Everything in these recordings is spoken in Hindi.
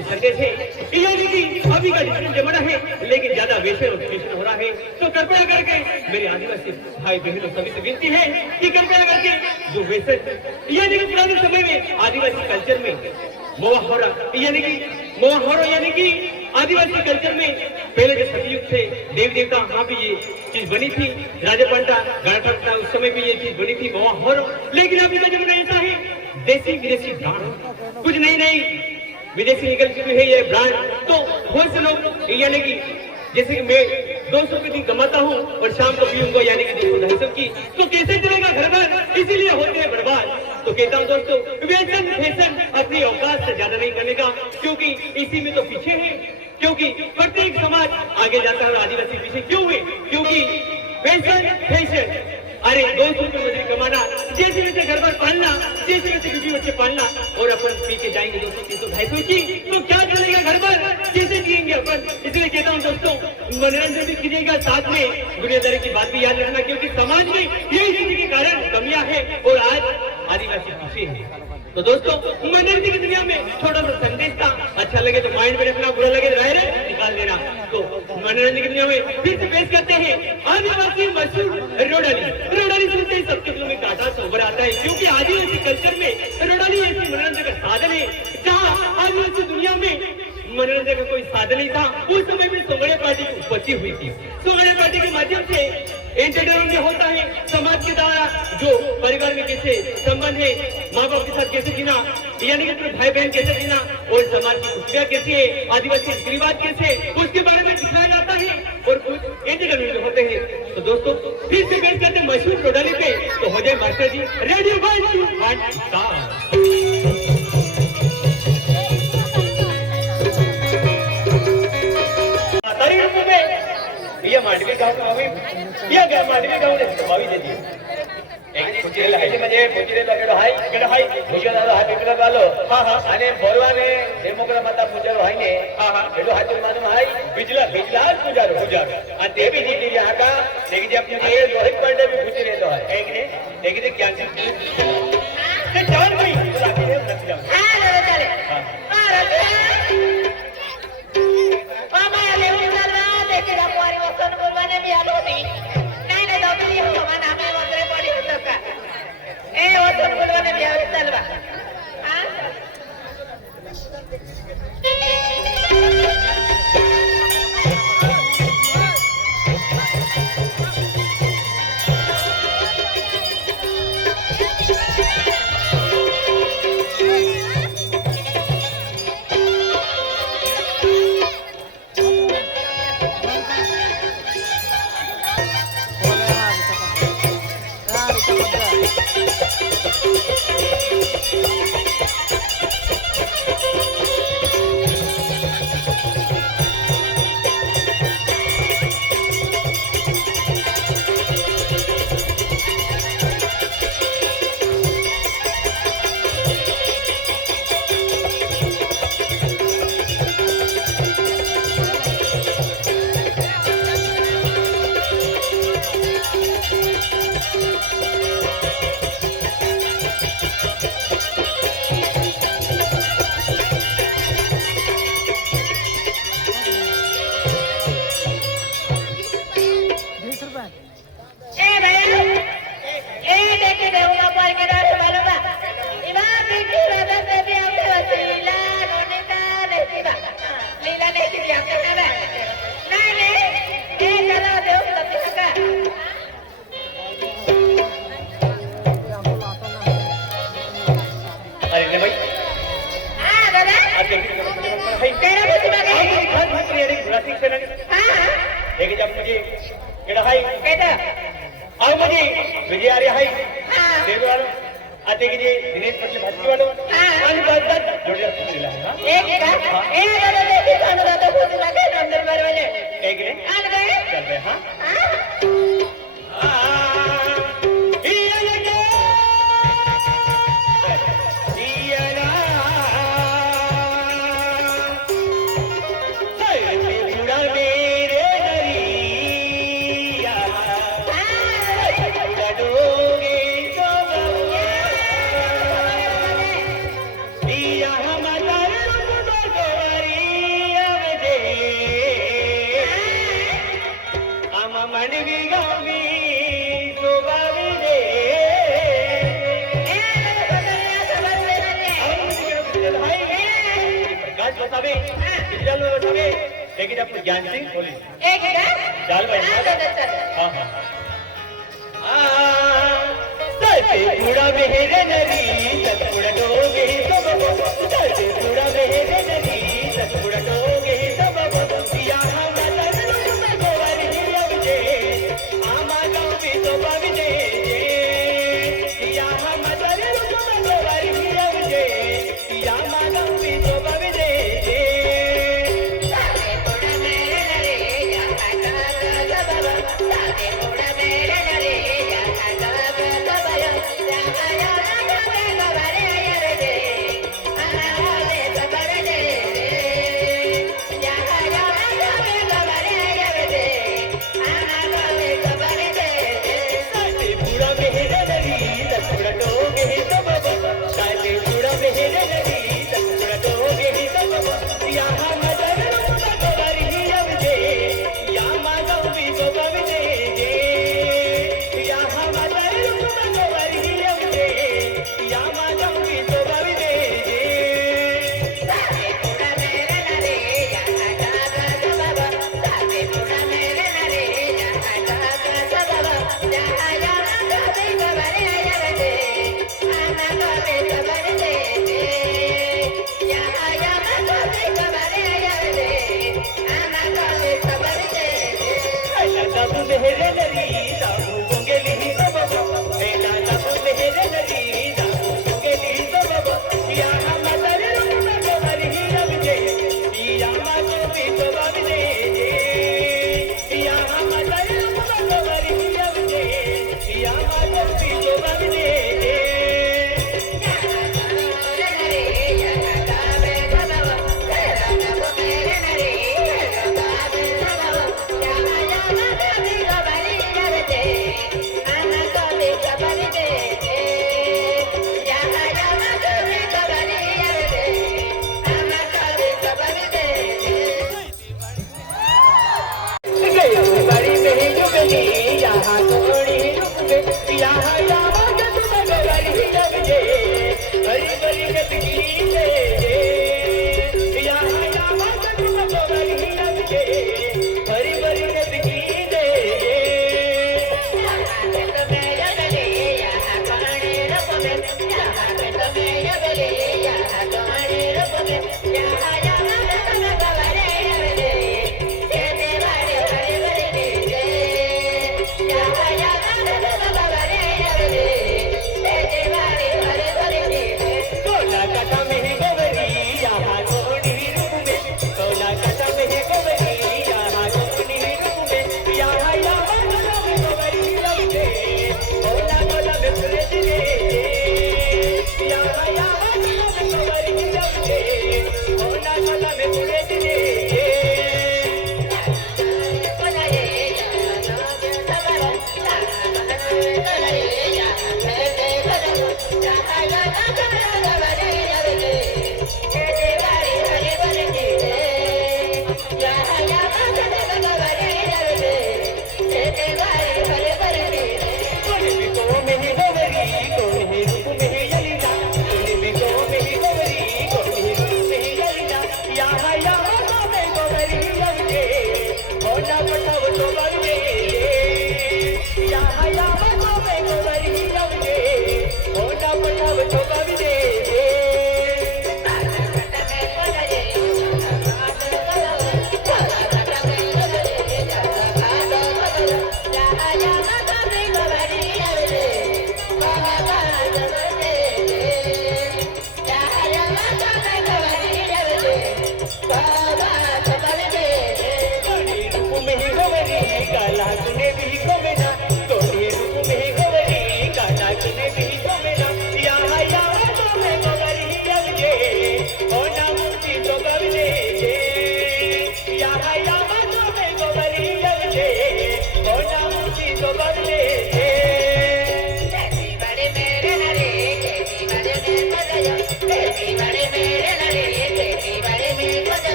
ये संदेश है यानी कि अभी का डिजिटल जमाना है, लेकिन ज्यादा वैसे और फैशन हो रहा है। तो कृपया करके मेरे आदिवासी भाई बहनों सभी से विनती है कि कृपया करके जो वैसे यानी कि पुराने समय में आदिवासी कल्चर में मोहावरा यानी कि आदिवासी कल्चर में पहले जो सतयुग थे, देवी देवता, वहाँ भी ये चीज बनी थी। राजा पंटा गणतंत्र उस समय भी ये चीज बनी थी मोहावरा। लेकिन अभी का जमाना ऐसा है, देसी विदेशी ब्रांड कुछ नई विदेशी निकल चुकी है ये ब्रांड। तो बहुत से लोग यानी कि जैसे कि मैं 200 रुपए की कमाता हूँ और शाम को पीऊंगा यानी कि 200-250 की, तो कैसे चलेगा घर में? इसीलिए होते हैं बर्बाद। तो कहता हूँ दोस्तों, व्यसन फैशन अपनी औकात से ज्यादा नहीं करने का, क्योंकि इसी में तो पीछे है। क्योंकि प्रत्येक समाज आगे जाता है और आदिवासी पीछे क्यों हुए? क्योंकि व्यसन फैशन, अरे 200 रुपए मजदूरी कमाना, जैसे वैसे घर पर पालना, जैसे वैसे बीवी बच्चे पालना, और अपन पी के जाएंगे 200-300-250 की, तो क्या चलेगा घर पर? कैसे जिएंगे अपन? इसलिए कहता हूँ दोस्तों, मनोरंजन भी कीजिएगा, साथ में दुनियादारी की बात भी याद रखना, क्योंकि समाज में यही चीज के कारण कमियां हैं और आज आदिवासी पीछे है। तो दोस्तों, मनोरंजन की दुनिया में छोटा सा संदेश था, अच्छा लगे तो माइंड में रखना, बुरा लगे तो बाहर निकाल देना। तो मनोरंजन की दुनिया में फिर से पेश करते हैं आदिवासी मशहूर रोडाली सुनते ही सबके दिलों में कांटा सोबर आता है, क्योंकि आदिवासी कल्चर में रोडाली ऐसी मनोरंजन का साधन है जहाँ आदिवासी दुनिया में मनोरंजन का कोई साधन नहीं था। उस समय में सोगड़े पार्टी की उत्पत्ति हुई थी। सोगड़े पार्टी के माध्यम से एंटरटेनमेंट होता है, समाज के द्वारा जो परिवार में कैसे संबंध है, माँ बाप के साथ कैसे जीना, यानी कि भाई बहन कैसे जीना, और समाज की खुशियाँ कैसी है, आदिवासी रीति रिवाज कैसे, उसके बारे में दिखाया जाता है और कुछ एंटरटेनमेंट होते हैं। तो दोस्तों, फिर से पेश करते मशहूर रोडाली पे, तो हो जाए मास्टर जी रेडियो मांडवी गाव या मांडवी गाव भावी देती म्हणजे पुजिरेला गेलो हाय भुजनाला हात पेपला आलो आणि बोरवाने डेमोक्रा मता पुजारो हाय ने एलो हात मानू हाय बिजला पुजारो आणि ते भी जीती हा का लेकिन अपने ये रोहित पांडे भी पुजिरेलो हाय एक ने लेकिन कैंसिल ते चाल भाई राखी रे रख जाओ हां चले हां रख मामा ले उतारा देखिरा पोरी वसन बोलवाने भी आलो होती नाही दोघी हो माना मी वगैरे पडी होतो का ए वसन बोलवाने भी आलो चलवा हां बसावे विद्यालय में बसावे लेकिन अपने ज्ञान सिंह बोली एक है चल भाई चल हाँ सचे पूरा मेरे नरी सतपुड़ा डोगे सब सचे पूरा मेरे नरी सतपुड़ा डोगे सब यहाँ मदन में गोवारी अब जे आमा गाँव भी तो बाविजे यहाँ मदन में गोवारी अब जे आमा गाँव भी तो बाविजे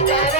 Thank you.